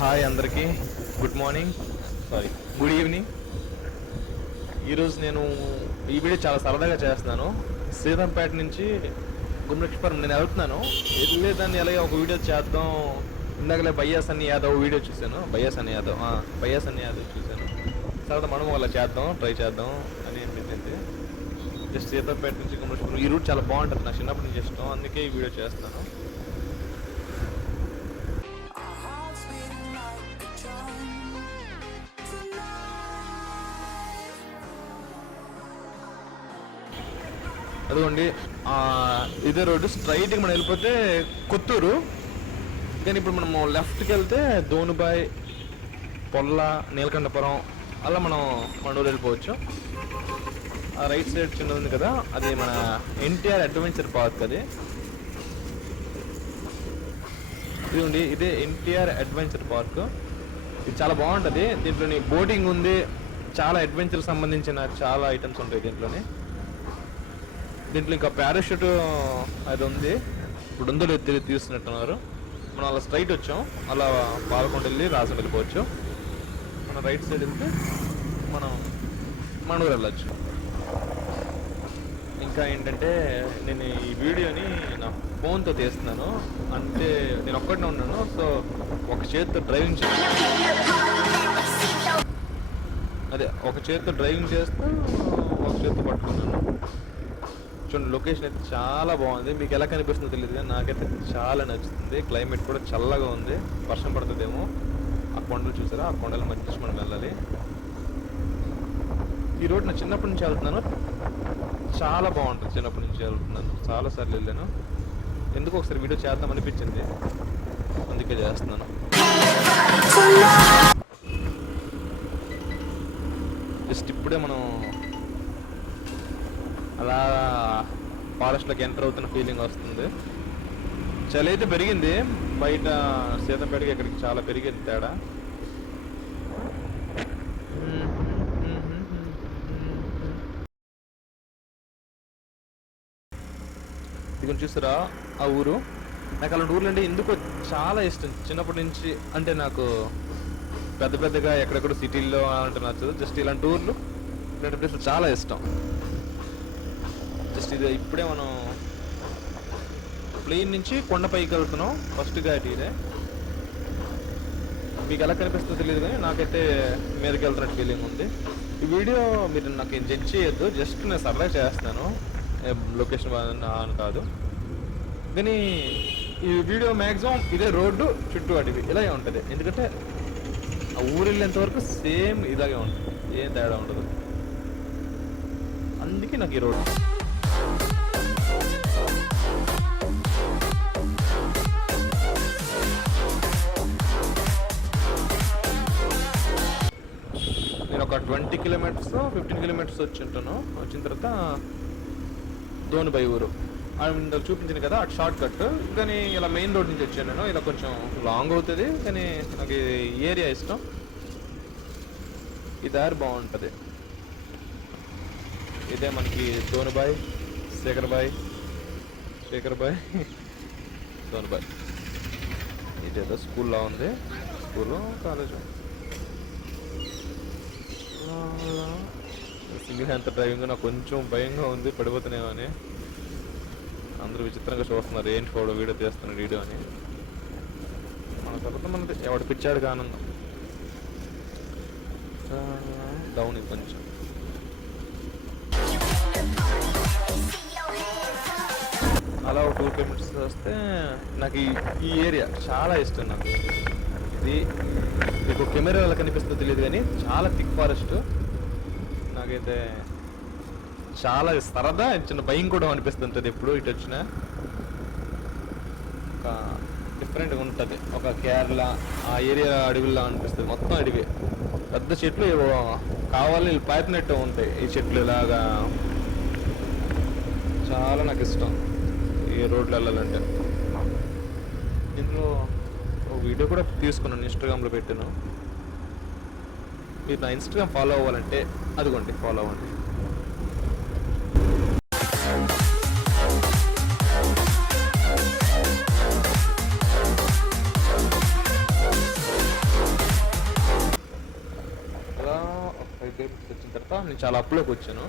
Hi అందరికీ, good morning, good evening. ఈరోజు నేను ఈ వీడియో చాలా సరదాగా చేస్తున్నాను. సీతంపేట నుంచి గుమ్మలక్ష్మీపురం నేను వెళ్తున్నాను. వెళ్ళేదాన్ని ఎలాగే ఒక వీడియో చేద్దాం. ఇందాకలే బయ్యా సన్నీ యాదవ్ వీడియో చూశాను. బయ్యా సన్నీ యాదవ్ చూశాను. తర్వాత మనం అలా చేద్దాం, ట్రై చేద్దాం అని అనిపించింది. జస్ట్ సీతంపేట నుంచి గుమ్మలక్ష్మీపురం ఈ రూట్ చాలా బాగుంటుంది, నాకు చిన్నప్పటి నుంచి ఇష్టం, అందుకే ఈ వీడియో చేస్తున్నాను. అదిగోండి, ఇదే రోడ్డు స్ట్రైట్గా మనం వెళ్ళిపోతే కొత్తూరు. కానీ ఇప్పుడు మనము లెఫ్ట్కి వెళ్తే దోనుబాయ్, పొల్ల, నీలకంఠపురం అలా మనం మండూరు వెళ్ళిపోవచ్చు. ఆ రైట్ సైడ్ చిన్నది ఉంది కదా, అది మన ఎన్టీఆర్ అడ్వెంచర్ పార్క్. అది ఇదిగోండి, ఇదే ఎన్టీఆర్ అడ్వెంచర్ పార్క్. ఇది చాలా బాగుంటుంది. దీంట్లోని బోటింగ్ ఉంది, చాలా అడ్వెంచర్ సంబంధించిన చాలా ఐటమ్స్ ఉంటాయి దీంట్లో. ఇంకా పారాషూట్ అది ఉంది, ఇప్పుడు ఉందో లేదు తెలియదు, తీస్తున్నట్టున్నారు. మనం అలా స్ట్రైట్ వచ్చాం, అలా పాలకొండ వెళ్ళి రాజం వెళ్ళిపోవచ్చు. మనం రైట్ సైడ్ వెళ్తే మనం మండూరు వెళ్ళచ్చు. ఇంకా ఏంటంటే, నేను ఈ వీడియోని నా ఫోన్తో తీస్తున్నాను, అంటే నేను ఒక్కడినే ఉన్నాను. సో ఒక చేతితో డ్రైవింగ్ చేస్తూ ఒక చేతితో పట్టుకున్నాను. చూడండి, లొకేషన్ అయితే చాలా బాగుంది. మీకు ఎలా కనిపిస్తుందో తెలియదు కానీ నాకైతే చాలా నచ్చుతుంది. క్లైమేట్ కూడా చల్లగా ఉంది. వర్షం పడుతుందేమో. ఆ కొండలు చూసారా, ఆ కొండల మధ్య మనం వెళ్ళాలి. ఈ రోడ్ నా చిన్నప్పటి నుంచి వెళ్తున్నాను, చాలా బాగుంటుంది. చిన్నప్పటి నుంచి వెళ్తున్నాను, చాలాసార్లు వెళ్ళాను. ఎందుకు ఒకసారి వీడియో చేద్దాం అనిపించింది, అందుకే చేస్తున్నాను. జస్ట్ ఇప్పుడే మనం అలా ఫారెస్ట్లోకి ఎంటర్ అవుతున్న ఫీలింగ్ వస్తుంది. చలి అయితే పెరిగింది బయట, సీతంపేటకి ఇక్కడికి చాలా పెరిగింది తేడా. ఇది చూసారా ఆ ఊరు. నాకు అలాంటి ఊర్లు అంటే ఎందుకో చాలా ఇష్టం చిన్నప్పటి నుంచి. అంటే నాకు పెద్దగా ఎక్కడెక్కడ సిటీల్లో అంటే నచ్చదు. జస్ట్ ఇలాంటి ఊర్లు, ఇలాంటి ప్లేస్లు చాలా ఇష్టం. జస్ట్ ఇది ఇప్పుడే మనం ప్లేన్ నుంచి కొండపైకి వెళ్తున్నాం. ఫస్ట్ ఘాట్ ఇదే. మీకు ఎలా కనిపిస్తుందో తెలియదు కానీ నాకైతే మీదకి వెళ్తున్నట్టు ఫీలింగ్ ఉంది. ఈ వీడియో మీరు నాకు ఏం జడ్జ్ చేయొద్దు, జస్ట్ నేను సరదాగా చేస్తాను, లొకేషన్ అని కాదు. కానీ ఈ వీడియో మ్యాక్సిమం ఇదే రోడ్డు చుట్టూ అడివి ఇలాగే ఉంటుంది. ఎందుకంటే ఆ ఊరు వెళ్ళేంత వరకు సేమ్ ఇలాగే ఉంటుంది, ఏం తేడా ఉండదు. అందుకే నాకు ఈ రోడ్డు. నేను ఒక 20 కిలోమీటర్స్ 15 కిలోమీటర్స్ వచ్చిన తర్వాత దోనుబాయ్ ఊరు ఇందాక చూపించింది కదా, అటు షార్ట్ కట్. కానీ ఇలా మెయిన్ రోడ్ నుంచి వచ్చాను నేను. ఇలా కొంచెం లాంగ్ అవుతుంది కానీ నాకు ఈ ఏరియా ఇష్టం. ఈ దారి బాగుంటుంది. ఇదే మనకి దోనుబాయ్, శేఖర్బాయ్, దోనుబాయ్. ఇదేదో స్కూల్లో ఉంది, school college. Single hand driving నాకు కొంచెం భయంగా ఉంది, పడిపోతున్నామని. అందరూ విచిత్రంగా చూస్తున్నారు, ఏంటి ఫోటో వీడియో తీస్తున్న వీడియో అని. మన తర్వాత మనది ఎవడు పిచ్చాడు కానుందాం. డౌన్ ఇది కొంచెం. అలా ఒక 2 కిలోమీటర్స్ వస్తే నాకు ఈ ఏరియా చాలా ఇష్టం. నాకు ఇది మీకు కెమెరా ఎలా కనిపిస్తుందో తెలియదు కానీ చాలా థిక్ ఫారెస్ట్. నాకైతే చాలా సరదా, చిన్న భయం కూడా అనిపిస్తుంటుంది ఎప్పుడు ఇటు వచ్చినా. ఒక డిఫరెంట్గా ఉంటుంది. ఒక కేరళ ఆ ఏరియా అడవుల్లో అనిపిస్తుంది. మొత్తం అడవి, పెద్ద చెట్లు కావాలి పాతినట్టు ఉంటాయి ఈ చెట్లు. ఇలాగా చాలా నాకు ఇష్టం ఈ రోడ్లు వెళ్ళాలంటే. ఇందులో వీడియో కూడా తీసుకున్నాను, ఇన్స్టాగ్రామ్లో పెట్టాను. మీరు నా ఇన్స్టాగ్రామ్ ఫాలో అవ్వాలంటే అదిగోండి, ఫాలో అవ్వండి. కిలోమీటర్స్ వచ్చిన తర్వాత నేను చాలా అప్లోకి వచ్చాను.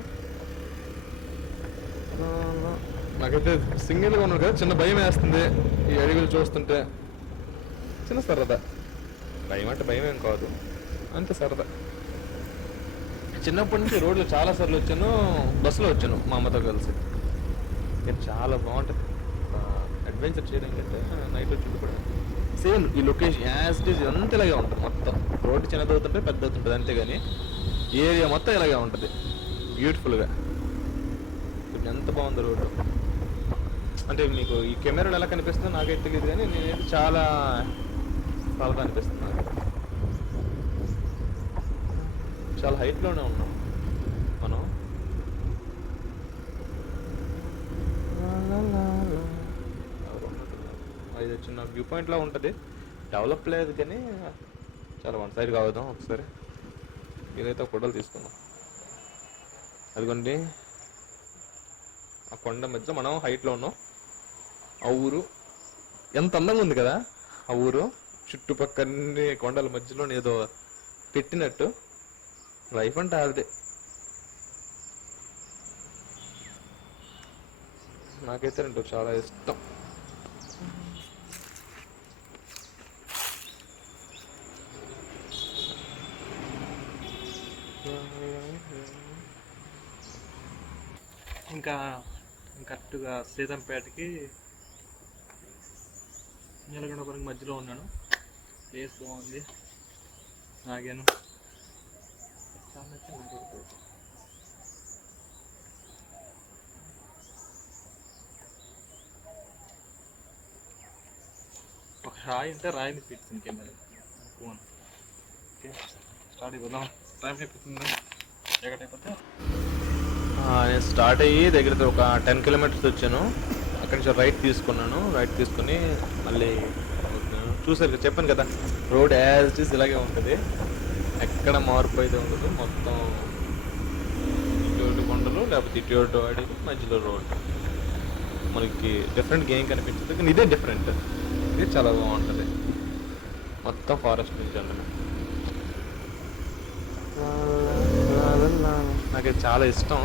నాకైతే సింగిల్గా ఉన్నాను కదా, చిన్న భయం వేస్తుంది ఈ అడవులు చూస్తుంటే. చిన్న సరదా, భయం అంటే భయం ఏం కాదు, అంతే సరదా. చిన్నప్పటి నుంచి రోడ్లు చాలా సార్లు వచ్చాను, బస్సులో వచ్చాను మా అమ్మతో కలిసి. చాలా బాగుంటుంది అడ్వెంచర్ చేయడం కంటే నైట్ వచ్చి కూడా సేమ్ ఈ లొకేషన్ యాజ్ ఇట్ ఈజ్ అంతా ఇలాగే ఉంటుంది. మొత్తం రోడ్డు చిన్నది అవుతుంటే పెద్ద అవుతుంటుంది, అంతేగాని ఏరియా మొత్తం ఇలాగే ఉంటుంది బ్యూటిఫుల్గా. ఎంత బాగుంది రోడ్డు అంటే మీకు ఈ కెమెరాలో ఎలా కనిపిస్తుందో నాకైతే తెలియదు, కానీ నేనైతే చాలా సరదా అనిపిస్తుంది నాకు. చాలా హైట్లోనే ఉన్నాం మనం. ఇది చిన్న వ్యూ పాయింట్లా ఉంటుంది, డెవలప్ లేదు కానీ చాలా వన్ సైడ్ కావద్దాం ఒకసారి. ఇదైతే ఫోటోలు తీసుకుందాం. అదిగోండి ఆ కొండ మధ్య మనం హైట్లో ఉన్నాం. ఆ ఊరు ఎంత అందంగా ఉంది కదా, ఆ ఊరు చుట్టుపక్కల కొండల మధ్యలో ఏదో పెట్టినట్టు. లైఫ్ అంటే అదే. నాకైతే రెండు చాలా ఇష్టం. ఇంకా కరెక్ట్గా సీతంపేటకి నీలగండపురం మధ్యలో ఉన్నాను. ప్లేస్ బాగుంది, ఆగాను. ఒక రాయి అంటే రాయిని పెట్టింది కెమెరా ఫోన్. ఓకే స్టార్ట్ అయిపోదాం. టైం అయిపోతుంది, చీకటి అయిపోతే. నేను స్టార్ట్ అయ్యి దగ్గర ఒక 10 కిలోమీటర్స్ వచ్చాను. అక్కడి నుంచి రైట్ తీసుకున్నాను. రైట్ తీసుకుని మళ్ళీ చూసారు కదా, చెప్పాను కదా రోడ్ యాజ్ ఇట్ ఈస్ ఇలాగే ఉంటుంది, ఎక్కడ మార్పు అయితే ఉండదు. మొత్తం ఇటు కొండలు లేకపోతే ఇటు అడిగి మధ్యలో రోడ్. మనకి డిఫరెంట్ గేమ్ కనిపించదు, కానీ ఇదే డిఫరెంట్. ఇది చాలా బాగుంటుంది, మొత్తం ఫారెస్ట్ నుంచి అందులో. నాకు చాలా ఇష్టం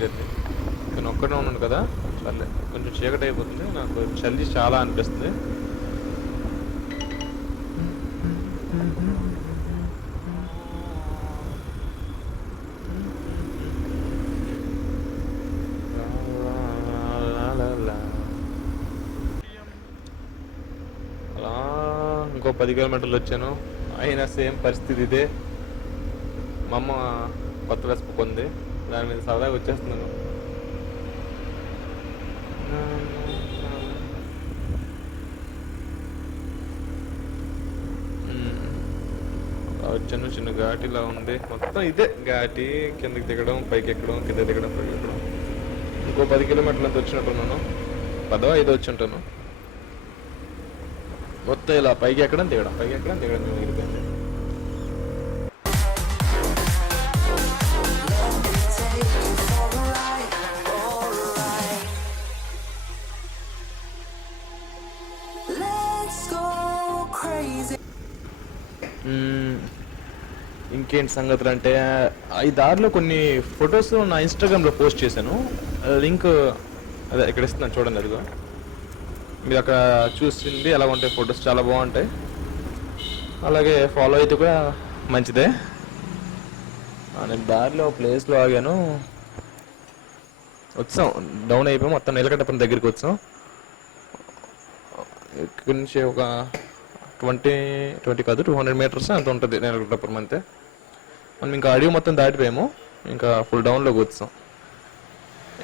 జర్నీ. నేను ఒక్కడే ఉన్నాను కదా, సర్లే కొంచెం చీకటి అయిపోతుంది, నాకు చలి చాలా అనిపిస్తుంది. అలా ఇంకో 10 కిలోమీటర్లు వచ్చాను, అయినా సేమ్ పరిస్థితి ఇదే. మా అమ్మ కొత్త వెస్ప కొంది, దాని మీద సరదాగా వచ్చేస్తున్నాను. వచ్చాను, చిన్న ఘాటిలా ఉంది. మొత్తం ఇదే ఘాటి, కిందకి దిగడం పైకి ఎక్కడం, కింద దిగడం పైకి ఎక్కడం. ఇంకో 10 కిలోమీటర్లు అంత వచ్చినట్టున్నాను, 10-5 వచ్చి ఉంటాను. మొత్తం ఇలా పైకి ఎక్కడం దిగడం, పైకి ఎక్కడం దిగడం మిగిలిపోయింది. ఇంకేంటి సంగతులు అంటే, ఈ దారిలో కొన్ని ఫొటోస్ నా ఇన్స్టాగ్రామ్లో పోస్ట్ చేశాను. లింక్ అదే ఇక్కడ ఇస్తున్నాను చూడండి, అదిగో మీరు అక్కడ చూసింది ఎలా ఉంటాయి ఫొటోస్, చాలా బాగుంటాయి. అలాగే ఫాలో అయితే కూడా మంచిదే. నేను దారిలో ప్లేస్లో ఆగాను, వచ్చాం డౌన్ అయిపోయి మొత్తం నీలకంఠపురం దగ్గరికి వచ్చాం. ఇక్కడి నుంచి ఒక 20 కాదు 200 మీటర్స్ అంత ఉంటుంది నీలకంఠపురం అంతే. మనం ఇంకా అడవి మొత్తం దాటిపోయాము, ఇంకా ఫుల్ డౌన్లోకి వచ్చాం.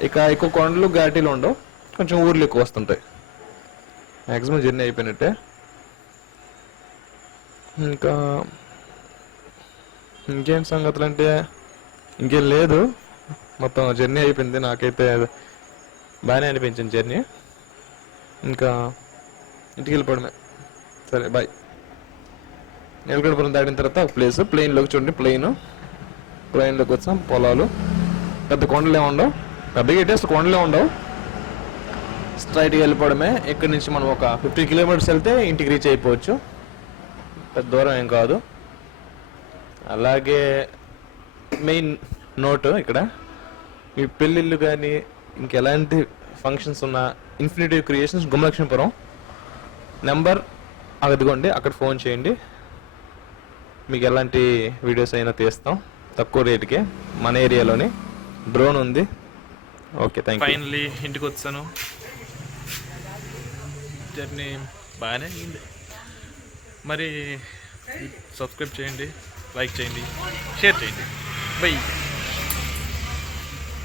ఇక ఎక్కువ కొండలు ఘాటీలు ఉండవు, కొంచెం ఊర్లు ఎక్కువ వస్తుంటాయి. మ్యాక్సిమం జర్నీ అయిపోయినట్టే. ఇంకా ఇంకేం సంగతులు అంటే ఇంకేం లేదు, మొత్తం జర్నీ అయిపోయింది. నాకైతే బాగానే అనిపించింది జర్నీ. ఇంకా ఇంటికి వెళ్ళిపోవడమే. సరే బాయ్. నీలకంఠపురం దాటిన తర్వాత ఒక ప్లేస్, ప్లెయిన్లోకి చూడండి, ప్లెయిన్లోకి వచ్చాం. పొలాలు, పెద్ద కొండలే ఉండవు, పెద్దగా ఇటేస్తే కొండలే ఉండవు. స్ట్రైట్గా వెళ్ళిపోవడమే. ఇక్కడి నుంచి మనం ఒక 50 కిలోమీటర్స్ వెళ్తే ఇంటికి రీచ్ అయిపోవచ్చు, పెద్ద దూరం ఏం కాదు. అలాగే మెయిన్ నోట్ ఇక్కడ, మీ పెళ్ళిళ్ళు కానీ ఇంకెలాంటి ఫంక్షన్స్ ఉన్న ఇన్ఫినిటివ్ క్రియేషన్స్ గుమ్మలక్ష్మీపురం నెంబర్ అదిగోండి, అక్కడ ఫోన్ చేయండి. మీకు ఎలాంటి వీడియోస్ అయినా తీస్తాం తక్కువ రేటుకే, మన ఏరియాలోనే. డ్రోన్ ఉంది. Okay, thank you. ఫైనలీ ఇంటికి వచ్చాను. జర్నీ బాగానే అయింది. మరి సబ్స్క్రైబ్ చేయండి, లైక్ చేయండి, షేర్ చేయండి. బై.